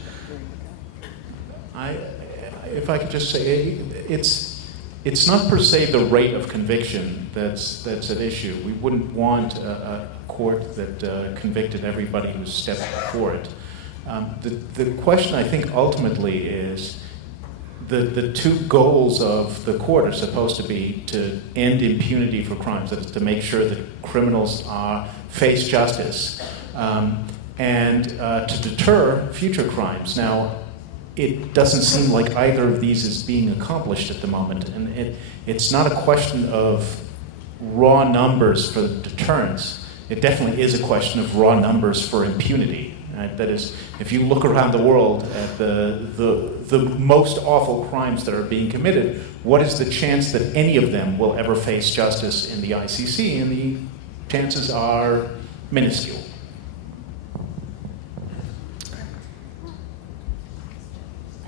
If I could just say, it's not per se the rate of conviction that's at issue. We wouldn't want a court that convicted everybody who stepped before it. The question, I think, ultimately is the two goals of the court are supposed to be to end impunity for crimes, that is, to make sure that criminals face justice, and to deter future crimes. Now, it doesn't seem like either of these is being accomplished at the moment, and it's not a question of raw numbers for deterrence. It definitely is a question of raw numbers for impunity. Right? That is, if you look around the world at the most awful crimes that are being committed, what is the chance that any of them will ever face justice in the ICC? And the chances are minuscule.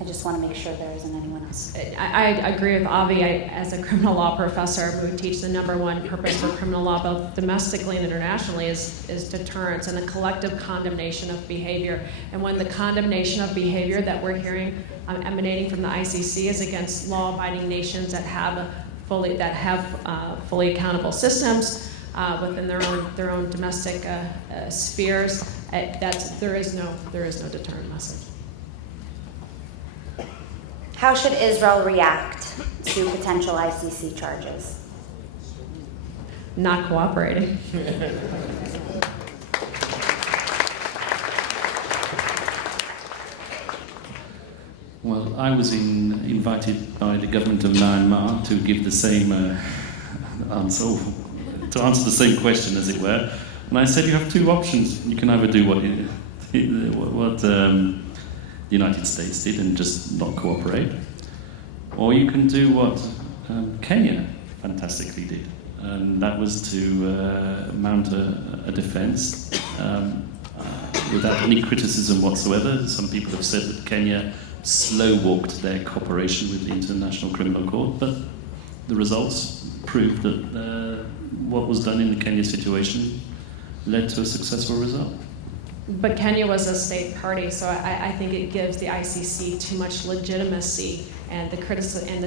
I just want to make sure there isn't anyone else. I agree with Avi. As a criminal law professor, we teach the number one purpose for criminal law, both domestically and internationally, is deterrence and the collective condemnation of behavior. And when the condemnation of behavior that we're hearing emanating from the ICC is against law-abiding nations that have fully accountable systems within their own domestic spheres, there is no deterrent message. How should Israel react to potential ICC charges? Not cooperating. Well, I was invited by the government of Myanmar to give the same answer, to answer the same question, as it were. And I said, you have two options. You can either do what the United States did and just not cooperate, or you can do what Kenya fantastically did, and that was to mount a defense without any criticism whatsoever. Some people have said that Kenya slow-walked their cooperation with the International Criminal Court, but the results proved that what was done in the Kenya situation led to a successful result. But Kenya was a state party, so I think it gives the ICC too much legitimacy and the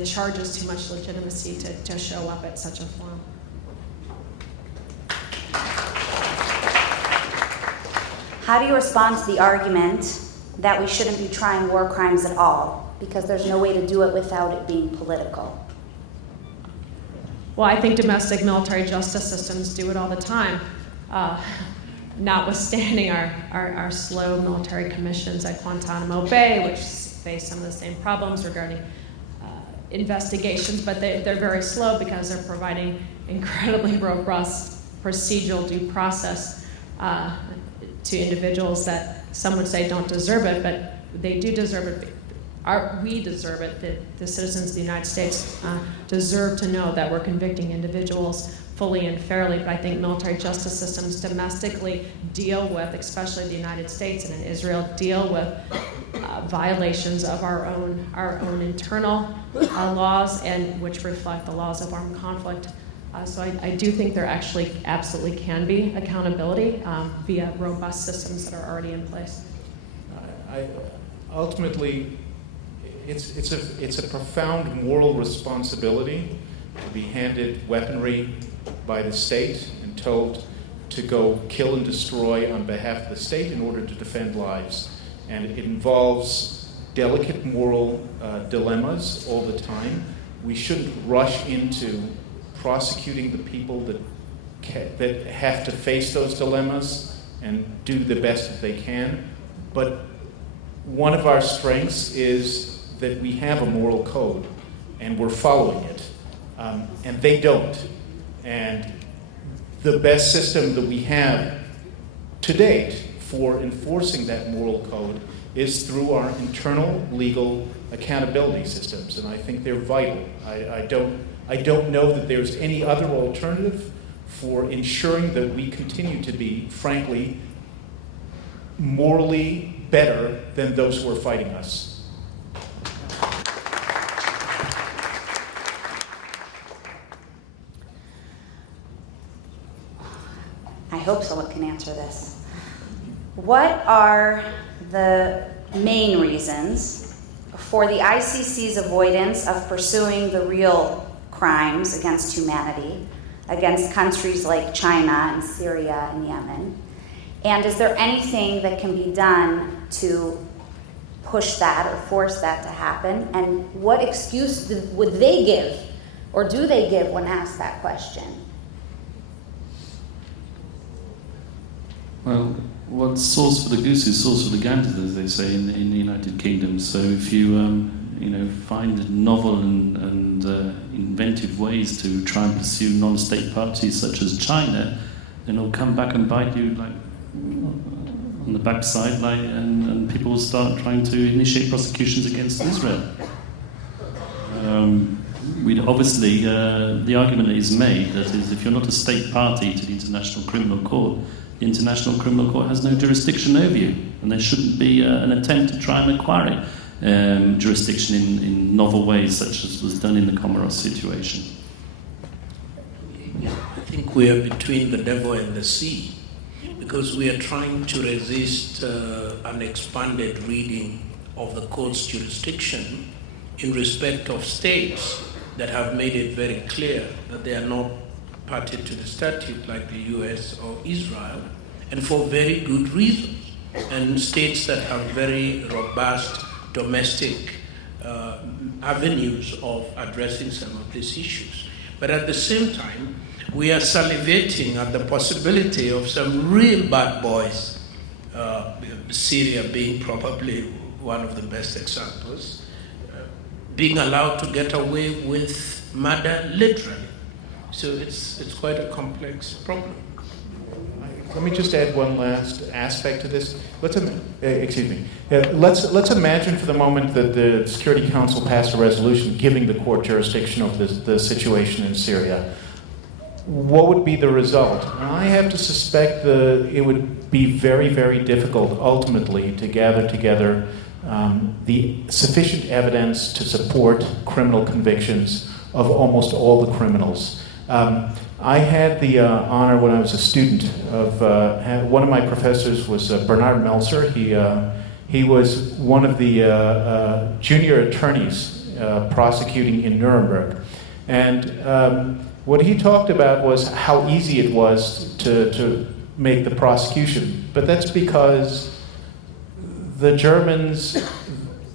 charges too much legitimacy to show up at such a forum. How do you respond to the argument that we shouldn't be trying war crimes at all because there's no way to do it without it being political? Well, I think domestic military justice systems do it all the time. Notwithstanding our slow military commissions at Guantanamo Bay, which face some of the same problems regarding investigations, but they're very slow because they're providing incredibly robust procedural due process to individuals that some would say don't deserve it, but they do deserve it. We deserve it. The citizens of the United States deserve to know that we're convicting individuals fully and fairly, but I think military justice systems domestically deal with, especially the United States and in Israel, deal with violations of our own internal laws, and which reflect the laws of armed conflict. So I do think there actually absolutely can be accountability via robust systems that are already in place. Ultimately, it's a profound moral responsibility to be handed weaponry by the state and told to go kill and destroy on behalf of the state in order to defend lives. And it involves delicate moral dilemmas all the time. We shouldn't rush into prosecuting the people that have to face those dilemmas and do the best that they can. But one of our strengths is that we have a moral code and we're following it, and they don't. And the best system that we have to date for enforcing that moral code is through our internal legal accountability systems, and I think they're vital. I don't know that there's any other alternative for ensuring that we continue to be, frankly, morally better than those who are fighting us. I hope someone can answer this. What are the main reasons for the ICC's avoidance of pursuing the real crimes against humanity, against countries like China and Syria and Yemen? And is there anything that can be done to push that or force that to happen? And what excuse would they give, or do they give when asked that question? Well, what's sauce for the goose is sauce for the gander, as they say in the United Kingdom. So if you find novel and inventive ways to try and pursue non-state parties such as China, then it'll come back and bite you like on the backside, and people will start trying to initiate prosecutions against Israel. We'd obviously, the argument is made that is, if you're not a state party to the International Criminal Court, the International Criminal Court has no jurisdiction over you, and there shouldn't be an attempt to try and acquire it. jurisdiction in novel ways, such as was done in the Comoros situation. I think we are between the devil and the sea, because we are trying to resist an expanded reading of the court's jurisdiction in respect of states that have made it very clear that they are not party to the statute, like the US or Israel, and for very good reasons, and states that have very robust domestic avenues of addressing some of these issues. But at the same time, we are salivating at the possibility of some real bad boys, Syria being probably one of the best examples, being allowed to get away with murder literally. So it's quite a complex problem. Let me just add one last aspect to this. Let's imagine for the moment that the Security Council passed a resolution giving the court jurisdiction over the situation in Syria. What would be the result? I have to suspect that it would be very, very difficult ultimately to gather together the sufficient evidence to support criminal convictions of almost all the criminals. I had the honor when I was a student of one of my professors was Bernard Meltzer. He was one of the junior attorneys prosecuting in Nuremberg, and what he talked about was how easy it was to make the prosecution. But that's because the Germans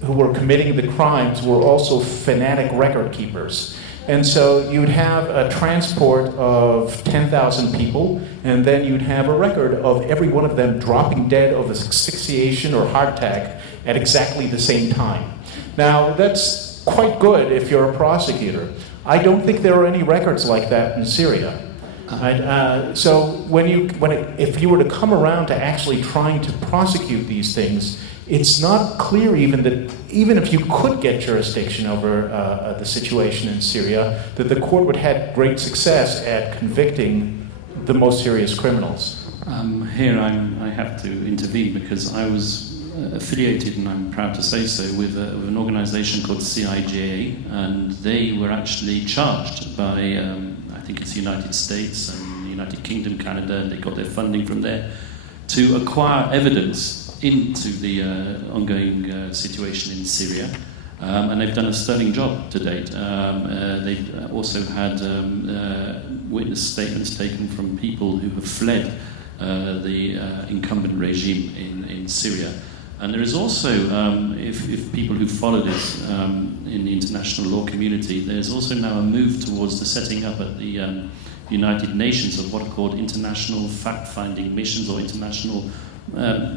who were committing the crimes were also fanatic record keepers. And so you'd have a transport of 10,000 people, and then you'd have a record of every one of them dropping dead of asphyxiation or heart attack at exactly the same time. Now, that's quite good if you're a prosecutor. I don't think there are any records like that in Syria. So if you were to come around to actually trying to prosecute these things, it's not clear even that even if you could get jurisdiction over the situation in Syria, that the court would have great success at convicting the most serious criminals. Here I have to intervene because I was affiliated, and I'm proud to say so, with an organization called CIJA, and they were actually charged by, I think it's the United States and the United Kingdom, Canada, and they got their funding from there, to acquire evidence into the ongoing situation in Syria. And they've done a sterling job to date. They've also had witness statements taken from people who have fled the incumbent regime in Syria. And there is also, if people who follow this in the international law community, there's also now a move towards the setting up at the United Nations of what are called international fact-finding missions or international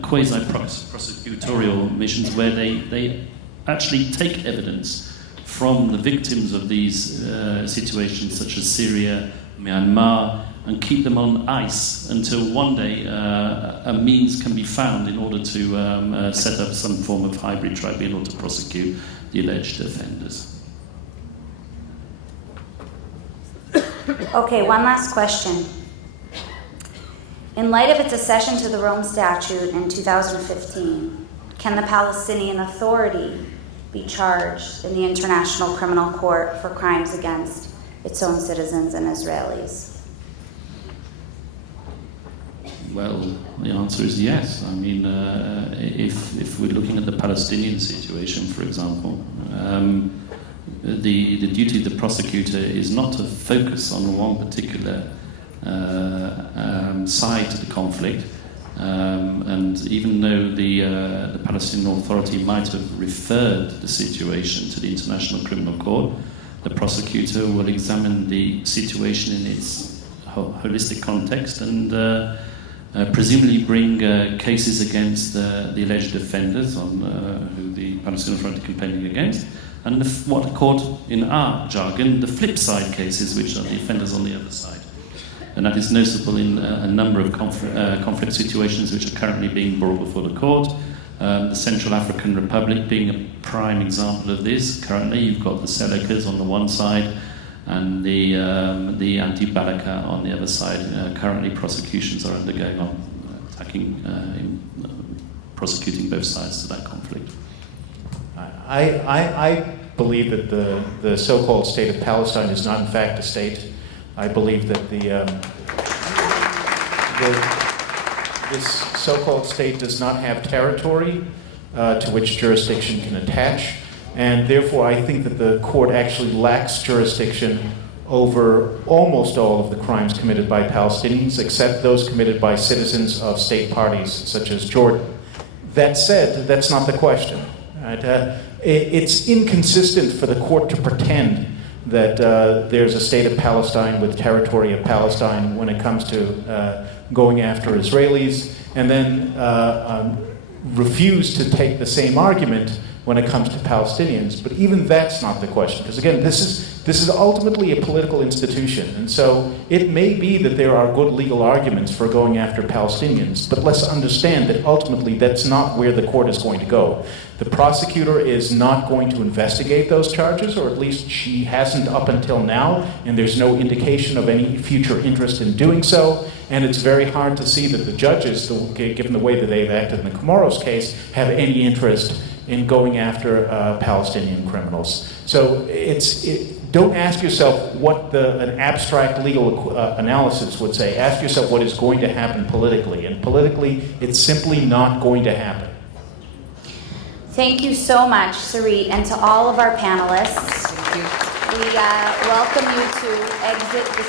quasi-prosecutorial missions, where they actually take evidence from the victims of these situations such as Syria, Myanmar, and keep them on ice until one day a means can be found in order to set up some form of hybrid tribunal to prosecute the alleged offenders. Okay, one last question. In light of its accession to the Rome Statute in 2015, can the Palestinian Authority be charged in the International Criminal Court for crimes against its own citizens and Israelis? Well, the answer is yes. I mean, if we're looking at the Palestinian situation, for example, the duty of the prosecutor is not to focus on one particular side to the conflict, and even though the Palestinian Authority might have referred the situation to the International Criminal Court, the prosecutor will examine the situation in its holistic context and presumably bring cases against the alleged offenders on who the Palestinian Authority is complaining against, and what are called, in our jargon, the flip side cases, which are the offenders on the other side. And that is noticeable in a number of conflict situations which are currently being brought before the court. The Central African Republic being a prime example of this. Currently, you've got the Selekas on the one side and the anti-Balaka on the other side. Currently, prosecutions are undergoing on prosecuting both sides to that conflict. I believe that the so-called state of Palestine is not in fact a state. I believe that this so-called state does not have territory to which jurisdiction can attach, and therefore I think that the court actually lacks jurisdiction over almost all of the crimes committed by Palestinians, except those committed by citizens of state parties such as Jordan. That said, that's not the question. Right? It's inconsistent for the court to pretend that there's a state of Palestine with territory of Palestine when it comes to going after Israelis, and then refuse to take the same argument when it comes to Palestinians. But even that's not the question, because again, this is ultimately a political institution, and so it may be that there are good legal arguments for going after Palestinians, but let's understand that ultimately that's not where the court is going to go. The prosecutor is not going to investigate those charges, or at least she hasn't up until now, and there's no indication of any future interest in doing so, and it's very hard to see that the judges, given the way that they've acted in the Comoros case, have any interest in going after Palestinian criminals. So don't ask yourself what an abstract legal analysis would say. Ask yourself what is going to happen politically. And politically, it's simply not going to happen. Thank you so much, Sarit, and to all of our panelists. Thank you. We welcome you to exit the